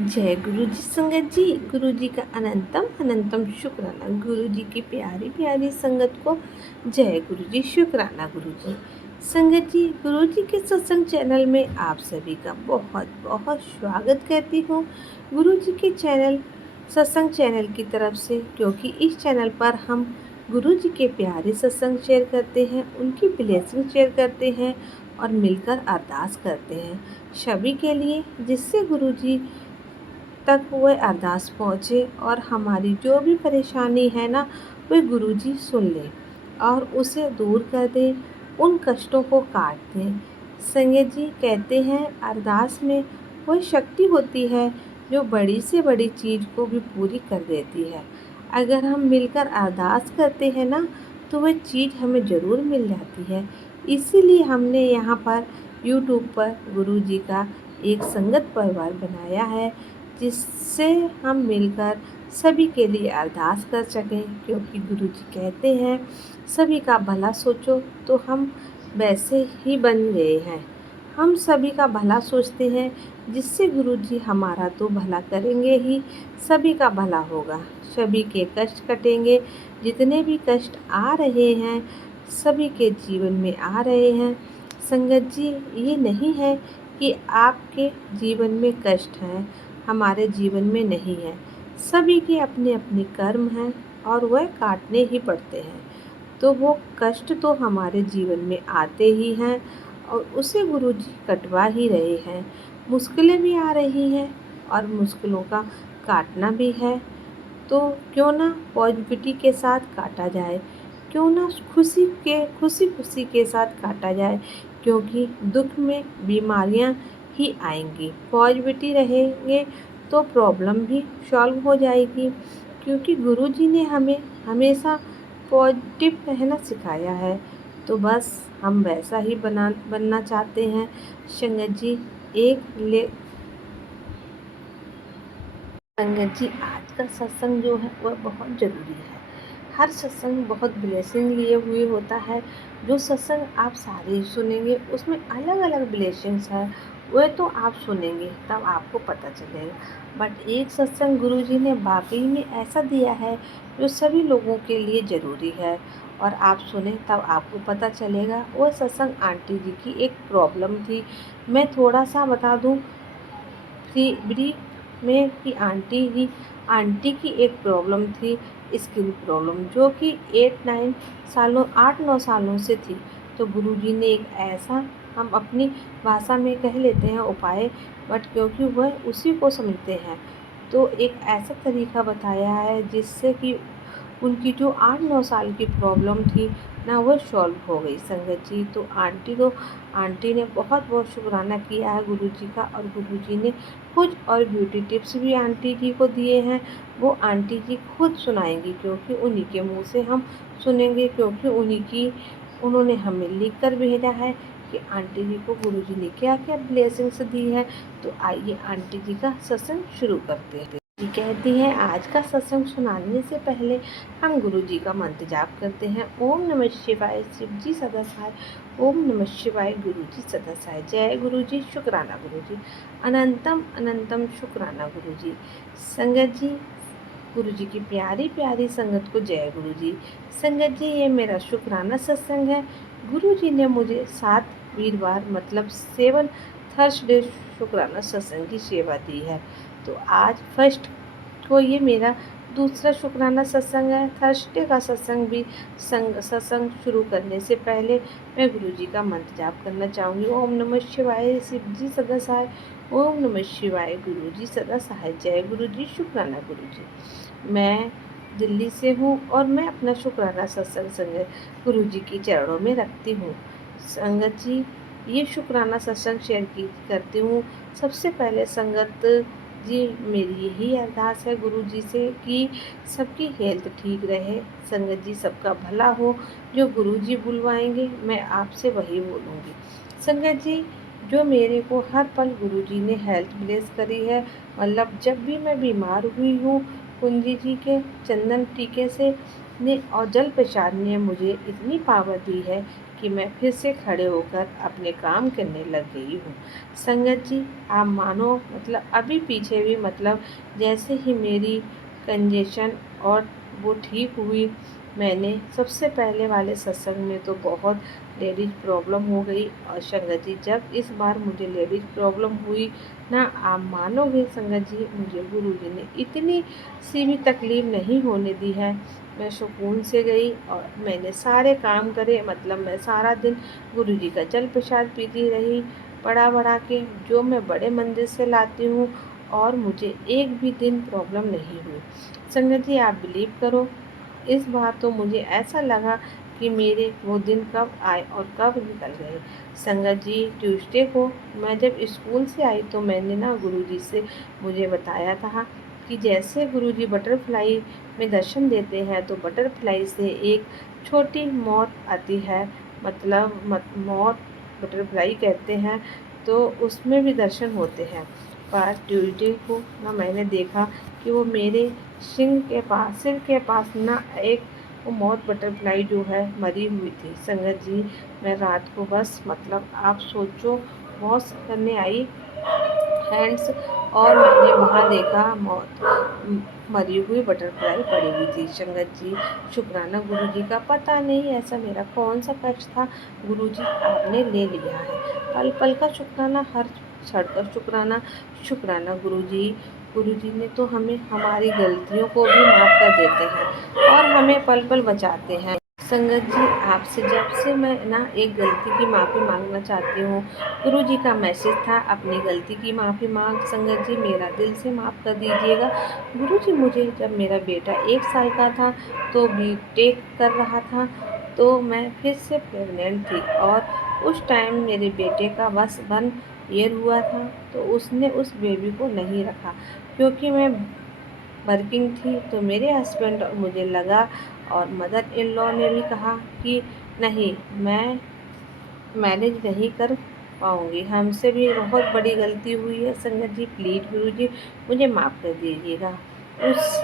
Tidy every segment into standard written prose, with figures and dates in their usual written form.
जय गुरु जी संगत जी। गुरु जी का अनंतम अनंतम शुक्राना। गुरु जी की प्यारी प्यारी संगत को जय गुरु जी, शुक्राना गुरु जी। संगत जी, गुरु जी के सत्संग चैनल में आप सभी का बहुत बहुत स्वागत करती हूँ। गुरु जी के चैनल सत्संग चैनल की तरफ से, क्योंकि इस चैनल पर हम गुरु जी के प्यारे सत्संग शेयर करते हैं, उनकी ब्लेसिंग शेयर करते हैं और मिलकर अरदास करते हैं सभी के लिए, जिससे गुरु जी तक वह अरदास पहुँचे और हमारी जो भी परेशानी है ना, वह गुरुजी सुन ले और उसे दूर कर दे, उन कष्टों को काट दें। संगत जी, कहते हैं अरदास में वह शक्ति होती है जो बड़ी से बड़ी चीज़ को भी पूरी कर देती है। अगर हम मिलकर अरदास करते हैं ना, तो वह चीज़ हमें ज़रूर मिल जाती है। इसीलिए हमने यहाँ पर यूट्यूब पर गुरुजी का एक संगत परिवार बनाया है, जिससे हम मिलकर सभी के लिए अरदास कर सकें, क्योंकि गुरु जी कहते हैं सभी का भला सोचो, तो हम वैसे ही बन गए हैं। हम सभी का भला सोचते हैं, जिससे गुरु जी हमारा तो भला करेंगे ही, सभी का भला होगा, सभी के कष्ट कटेंगे। जितने भी कष्ट आ रहे हैं, सभी के जीवन में आ रहे हैं। संगत जी, ये नहीं है कि आपके जीवन में कष्ट हैं, हमारे जीवन में नहीं है। सभी के अपने अपने कर्म हैं और वह काटने ही पड़ते हैं। तो वो कष्ट तो हमारे जीवन में आते ही हैं और उसे गुरु जी कटवा ही रहे हैं। मुश्किलें भी आ रही हैं और मुश्किलों का काटना भी है। तो क्यों ना पॉजिटिविटी के साथ काटा जाए, क्यों ना खुशी खुशी के साथ काटा जाए, क्योंकि दुख में बीमारियां ही आएंगी। पॉजिटिविटी रहेंगे तो प्रॉब्लम भी सॉल्व हो जाएगी, क्योंकि गुरु जी ने हमें हमेशा पॉजिटिव रहना सिखाया है। तो बस हम वैसा ही बनना चाहते हैं। संगत जी, संगत जी, आज का सत्संग जो है वह बहुत ज़रूरी है। हर सत्संग बहुत ब्लेसिंग लिए हुए होता है। जो सत्संग आप सारे ही सुनेंगे, उसमें अलग अलग ब्लेसिंग्स है, वह तो आप सुनेंगे तब आपको पता चलेगा। बट एक सत्संग गुरु जी ने वाकई में ऐसा दिया है जो सभी लोगों के लिए ज़रूरी है, और आप सुने तब आपको पता चलेगा। वह सत्संग आंटी जी की एक प्रॉब्लम थी। मैं थोड़ा सा बता दूँ ब्रीफ में कि आंटी की एक प्रॉब्लम थी, स्किन प्रॉब्लम, जो कि 8-9 सालों से थी। तो गुरुजी ने एक ऐसा, हम अपनी भाषा में कह लेते हैं उपाय, बट क्योंकि वह उसी को समझते हैं, तो एक ऐसा तरीका बताया है जिससे कि उनकी जो 8-9 साल की प्रॉब्लम थी ना, वो सॉल्व हो गई। संगत जी, तो आंटी ने बहुत बहुत शुक्राना किया है गुरुजी का, और गुरुजी ने कुछ और ब्यूटी टिप्स भी आंटी जी को दिए हैं। वो आंटी जी खुद सुनाएंगी, क्योंकि उन्हीं के मुंह से हम सुनेंगे, क्योंकि उन्होंने हमें लिख कर भेजा है कि आंटी जी को गुरुजी ने क्या क्या ब्लेसिंग्स दी है। तो आइए आंटी जी का सत्संग शुरू करते हैं। जी कहती हैं, आज का सत्संग सुनाने से पहले हम गुरु जी का मंत्र जाप करते हैं। ओम नमः शिवाय, शिव जी सदा सहाय। ओम नमः शिवाय, गुरु जी सदा सहाय। जय गुरु जी, शुक्राना गुरु जी, अनंतम अनंतम शुक्राना गुरु जी। संगत जी, गुरु जी की प्यारी प्यारी संगत को जय गुरु जी। संगत जी, ये मेरा शुक्राना सत्संग है। गुरु जी ने मुझे 7 वीरवार मतलब 7 थर्सडे शुक्राना सत्संग की सेवा दी है। तो आज फर्स्ट को ये मेरा दूसरा शुक्राना सत्संग है। थर्सडे का सत्संग भी सत्संग शुरू करने से पहले मैं गुरु जी का मंत्र जाप करना चाहूँगी। ओम नमः शिवाय, शिव जी सदा सहाय। ओम नमः शिवाय, गुरु जी सदा सहाय। जय गुरु जी, शुक्राना गुरु जी। मैं दिल्ली से हूँ और मैं अपना शुक्राना सत्संग गुरु जी के चरणों में रखती हूँ। संगत जी, ये शुक्राना सत्संग शेयर करती हूँ। सबसे पहले संगत जी, मेरी यही अरदास है गुरु जी से कि सबकी हेल्थ ठीक रहे। संगत जी, सबका भला हो। जो गुरु जी बुलवाएंगे मैं आपसे वही बोलूँगी। संगत जी, जो मेरे को हर पल गुरु जी ने हेल्थ ब्लेस करी है, मतलब जब भी मैं बीमार हुई हूँ, कुंजी जी के चंदन टीके से ने और जल प्रसाद ने मुझे इतनी पावर दी है कि मैं फिर से खड़े होकर अपने काम करने लग गई हूँ। संगत जी, आप मानो मतलब अभी पीछे भी मतलब जैसे ही मेरी कंजेशन और वो ठीक हुई, मैंने सबसे पहले वाले सत्संग में तो बहुत लेडीज प्रॉब्लम हो गई। और संगत जी, जब इस बार मुझे लेडीज प्रॉब्लम हुई ना, आप मानोगे संगत जी, मुझे गुरुजी ने इतनी सी भी तकलीफ़ नहीं होने दी है। मैं सुकून से गई और मैंने सारे काम करे, मतलब मैं सारा दिन गुरुजी का जल प्रसाद पीती रही, बढ़ा के जो मैं बड़े मंदिर से लाती हूँ, और मुझे एक भी दिन प्रॉब्लम नहीं हुई। संगत जी, आप बिलीव करो, इस बार तो मुझे ऐसा लगा कि मेरे वो दिन कब आए और कब निकल गए। संगत जी, ट्यूसडे को मैं जब स्कूल से आई तो मैंने ना गुरुजी से मुझे बताया था कि जैसे गुरुजी बटरफ्लाई में दर्शन देते हैं तो बटरफ्लाई से एक छोटी मौत आती है, मतलब मौत बटरफ्लाई कहते हैं, तो उसमें भी दर्शन होते हैं। पर ट्यूसडे को ना मैंने देखा कि वो मेरे सिर के पास ना एक वो मौत बटरफ्लाई जो है मरी हुई थी। संगत जी, मैं रात को बस मतलब आप सोचो वॉश करने आई हैंड्स, और मैंने वहाँ देखा मरी हुई बटरफ्लाई पड़ी हुई थी। संगत जी, शुक्राना गुरुजी का, पता नहीं ऐसा मेरा कौन सा कष्ट था, गुरुजी आपने ले लिया है। पल पल का शुक्राना, हर क्षण का शुक्राना। शुक्राना गुरुजी, गुरुजी ने तो हमें हमारी गलतियों को भी माफ़ कर देते हैं और हमें पल पल बचाते हैं। संगत जी, आपसे जब से मैं ना एक गलती की माफ़ी मांगना चाहती हूँ, गुरुजी का मैसेज था अपनी गलती की माफ़ी मांग। संगत जी, मेरा दिल से माफ़ कर दीजिएगा। गुरुजी, मुझे जब मेरा बेटा 1 साल का था तो बीटेक कर रहा था, तो मैं फिर से प्रेग्नेंट थी और उस टाइम मेरे बेटे का बस 1 ईयर हुआ था, तो उसने उस बेबी को नहीं रखा क्योंकि मैं वर्किंग थी। तो मेरे हस्बैंड और मुझे लगा, और मदर इन लॉ ने भी कहा कि नहीं, मैं मैनेज नहीं कर पाऊँगी, हमसे भी बहुत बड़ी गलती हुई है। संगत जी, प्लीज़ गुरुजी मुझे माफ़ कर दीजिएगा। उस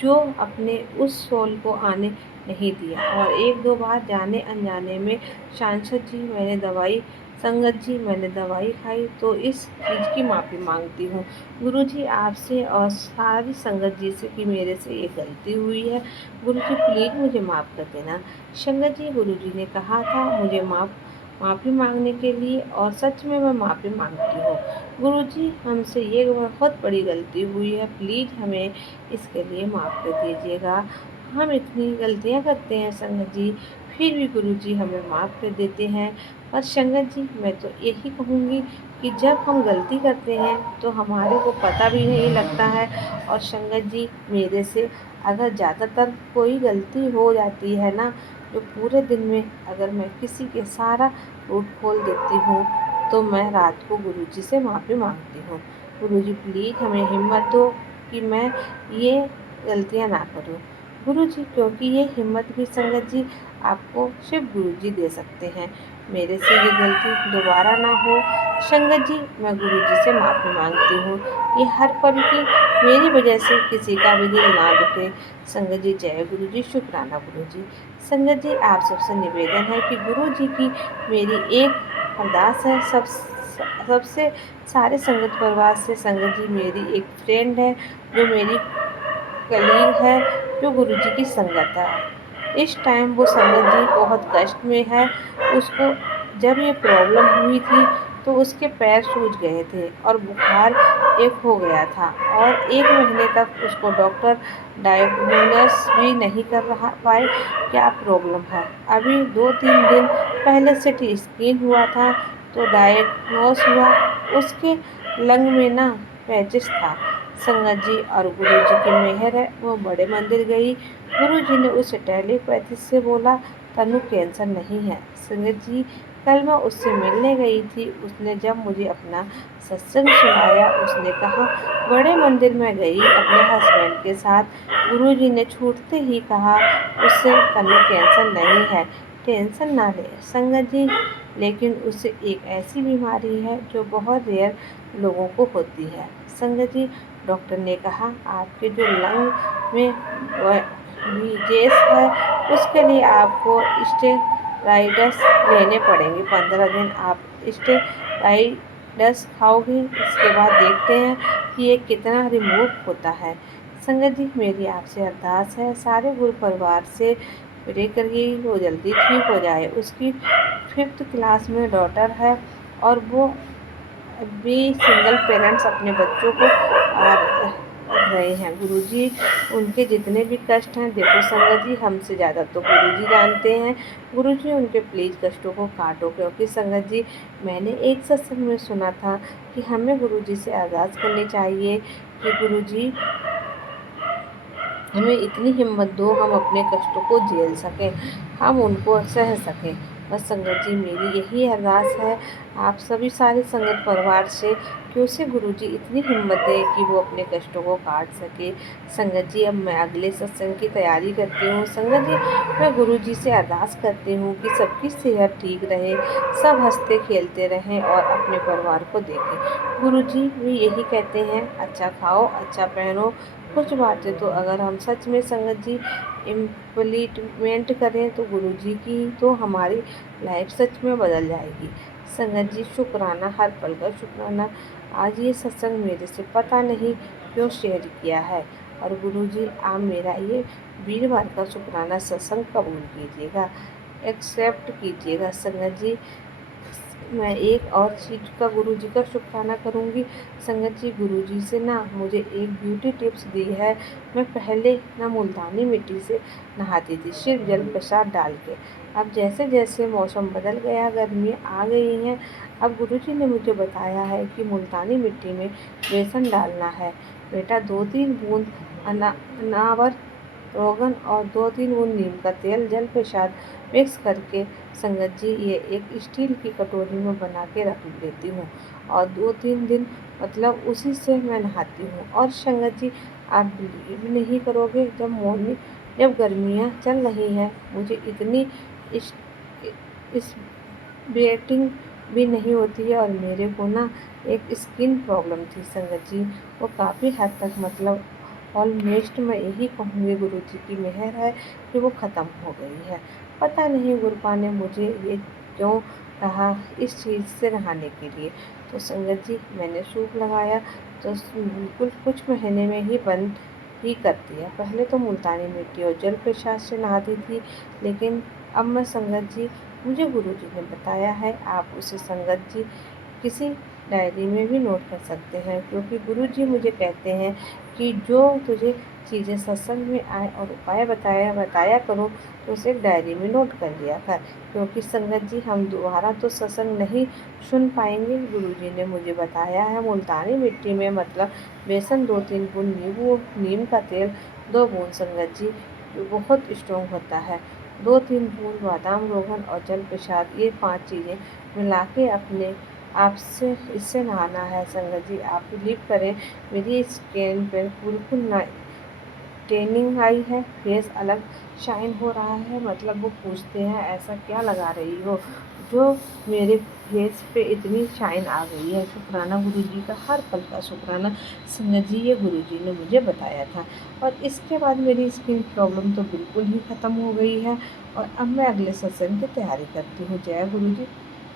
जो अपने उस सोल को आने नहीं दिया, और 1-2 बार जाने अनजाने में सांसद जी मैंने दवाई संगत जी मैंने दवाई खाई, तो इस चीज़ की माफ़ी मांगती हूँ गुरुजी आपसे और सारी संगत जी से कि मेरे से ये गलती हुई है। गुरुजी, प्लीज़ मुझे माफ़ कर देना। संगत जी, गुरुजी ने कहा था मुझे माफ़ी मांगने के लिए, और सच में मैं माफ़ी मांगती हूँ। गुरुजी, हमसे ये बहुत बड़ी गलती हुई है, प्लीज़ हमें इसके लिए माफ़ कर दीजिएगा। हम इतनी गलतियाँ करते हैं संगत जी, फिर भी गुरुजी हमें माफ़ कर देते हैं। और संगत जी, मैं तो यही कहूँगी कि जब हम गलती करते हैं तो हमारे को पता भी नहीं लगता है। और संगत जी, मेरे से अगर ज़्यादातर कोई गलती हो जाती है ना, जो पूरे दिन में अगर मैं किसी के सारा रूट खोल देती हूँ, तो मैं रात को गुरुजी से माफ़ी मांगती हूँ। गुरुजी, प्लीज़ हमें हिम्मत दो कि मैं ये गलतियाँ ना करूँ। गुरुजी, क्योंकि ये हिम्मत भी संगत जी आपको सिर्फ गुरुजी दे सकते हैं। मेरे से ये गलती दोबारा ना हो। संगत जी, मैं गुरुजी से माफ़ी मांगती हूँ। ये हर पल की मेरी वजह से किसी का भी दिल ना दुखे। संगत जी, जय गुरुजी, शुक्राना गुरुजी। संगत जी, आप सबसे निवेदन है कि गुरुजी की मेरी एक अरदास है, सबसे सारे संगत परिवार से। संगत जी, मेरी एक फ्रेंड है जो मेरी कलीग है, जो गुरुजी की संगत है। इस टाइम वो संगत जी बहुत कष्ट में है। उसको जब ये प्रॉब्लम हुई थी तो उसके पैर सूज गए थे और बुखार एक हो गया था, और 1 महीने तक उसको डॉक्टर डायग्नोस भी नहीं कर रहा पाए क्या प्रॉब्लम है। अभी 2-3 दिन पहले सिटी स्कैन हुआ था तो डायग्नोस हुआ, उसके लंग में ना पैचिस था। संगत जी, और गुरुजी की मेहर है, वो बड़े मंदिर गई। गुरुजी ने उसे टेलीपैथी से बोला तनु कैंसर नहीं है। संगत जी, कल मैं उससे मिलने गई थी, उसने जब मुझे अपना सत्संग सुनाया, उसने कहा बड़े मंदिर में गई अपने हस्बैंड के साथ, गुरुजी ने छूटते ही कहा उससे तनु कैंसर नहीं है, टेंशन ना ले। संगत जी, लेकिन उसे एक ऐसी बीमारी है जो बहुत रेयर लोगों को होती है। संगत जी, डॉक्टर ने कहा आपके जो लंग में गैस है, उसके लिए आपको राइडर्स लेने पड़ेंगे। 15 दिन आप स्टेरॉइड्स खाओगे, इसके बाद देखते हैं कि ये कितना रिमूव होता है। संगत जी, मेरी आपसे अरदास है, सारे गुरु परिवार से प्रे करिए वो जल्दी ठीक हो जाए। उसकी 5th क्लास में डॉटर है और वो भी सिंगल पेरेंट्स अपने बच्चों को रहे हैं। गुरुजी, उनके जितने भी कष्ट हैं, देखो संगत जी, हमसे ज़्यादा तो गुरुजी जानते हैं। गुरुजी, उनके प्लीज़ कष्टों को काटो, क्योंकि संगत जी, मैंने एक सत्संग में सुना था कि हमें गुरुजी से अरदास करनी चाहिए कि गुरुजी हमें इतनी हिम्मत दो, हम अपने कष्टों को झेल सकें, हम उनको सह सकें। बस संगत जी, मेरी यही अरदास है आप सभी सारे संगत परिवार से कि उसे गुरुजी इतनी हिम्मत दें कि वो अपने कष्टों को काट सके। संगत जी, अब मैं अगले सत्संग की तैयारी करती हूँ। संगत जी, मैं गुरुजी से अरदास करती हूँ कि सबकी सेहत ठीक रहे, सब हंसते खेलते रहें और अपने परिवार को देखें। गुरुजी भी यही कहते हैं, अच्छा खाओ, अच्छा पहनो। कुछ बातें तो अगर हम सच में संगत जी इम्प्लीमेंट करें तो गुरुजी की तो हमारी लाइफ सच में बदल जाएगी। संगत जी, शुक्राना, हर पल का शुक्राना। आज ये सत्संग मेरे से पता नहीं क्यों शेयर किया है, और गुरुजी आप मेरा ये वीरवार का शुक्राना सत्संग कबूल कीजिएगा, एक्सेप्ट कीजिएगा। संगत जी, मैं एक और चीज़ का गुरुजी का शुक्राना करूँगी। संगत जी, गुरुजी से ना मुझे एक ब्यूटी टिप्स दी है। मैं पहले ना मुल्तानी मिट्टी से नहाती थी, सिर्फ जल प्रसाद डाल के। अब जैसे जैसे मौसम बदल गया, गर्मी आ गई हैं, अब गुरुजी ने मुझे बताया है कि मुल्तानी मिट्टी में बेसन डालना है। बेटा, 2-3 बूंद अनावर रोगन और 2-3 बूंद नीम का तेल जल प्रसाद मिक्स करके संगत जी ये एक स्टील की कटोरी में बना के रख लेती हूँ, और 2-3 दिन मतलब उसी से मैं नहाती हूँ। और संगत जी, आप बिलीव नहीं करोगे, जब गर्मियाँ चल रही हैं, मुझे इतनी इस वेटिंग भी नहीं होती है, और मेरे को ना एक स्किन प्रॉब्लम थी संगत जी, वो काफ़ी हद तक मतलब ऑलमोस्ट मैं यही कहूँगी गुरुजी की मेहर है कि वो ख़त्म हो गई है। पता नहीं गुरुपा ने मुझे ये क्यों कहा इस चीज़ से नहाने के लिए। तो संगत जी, मैंने सूप लगाया तो बिल्कुल कुछ महीने में ही बंद ही कर दिया। पहले तो मुल्तानी मिट्टी और जल प्रसाद से नहाती थी, लेकिन अब मैं संगत जी, मुझे गुरुजी ने बताया है, आप उसे संगत जी किसी डायरी में भी नोट कर सकते हैं, क्योंकि गुरुजी मुझे कहते हैं कि जो तुझे चीज़ें सत्संग में आए और उपाय बताया करो, तो उसे एक डायरी में नोट कर लिया कर, क्योंकि संगत जी हम दोबारा तो सत्संग नहीं सुन पाएंगे। गुरुजी ने मुझे बताया है मुल्तानी मिट्टी में मतलब बेसन, 2-3 बूंद नीम का तेल, 2 बूंद संगत जी जो बहुत स्ट्रॉन्ग होता है, 2-3 बूंद बादाम रोगन और जल प्रसाद, ये 5 चीज़ें मिला के अपने आपसे इससे नहाना है। संगत जी, आप बिलीव करें, मेरी स्किन पर बिल्कुल ना टैनिंग आई है, फेस अलग शाइन हो रहा है। मतलब वो पूछते हैं ऐसा क्या लगा रही हो, जो मेरे फेस पे इतनी शाइन आ गई है। शुक्राना गुरुजी का, हर पल का शुक्राना। संगत जी, ये गुरुजी ने मुझे बताया था, और इसके बाद मेरी स्किन प्रॉब्लम तो बिल्कुल ही ख़त्म हो गई है, और अब मैं अगले सत्संग की तैयारी करती हूँ। जय गुरुजी,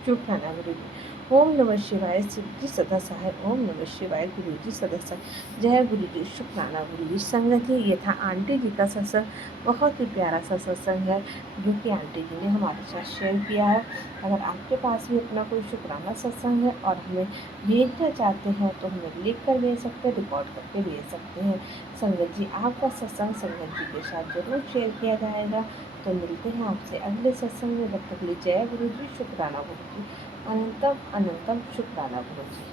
शुक्राना गुरुजी। ओम नमः शिवाय, शिव जी सदा सहाय। ओम नमः शिवाय, गुरु जी सदा सहाय। जय गुरु जी, शुक्राना गुरु जी। संगत जी, ये था आंटी जी का सत्संग, बहुत ही प्यारा सा सत्संग है जो कि आंटी जी ने हमारे साथ शेयर किया है। अगर आपके पास भी अपना कोई शुक्राना सत्संग है और हमें भेजना चाहते हैं तो हमें लिख कर भेज सकते हैं, रिकॉर्ड करके भेज सकते हैं। संगत जी, आपका सत्संग संगत जी के साथ जरूर शेयर किया जाएगा। तो मिलते हैं आपसे अगले सत्संग में, तब तक के लिए जय गुरु जी, शुक्राना गुरु जी, अनंतम अनंतम शुक्राना गुरु जी।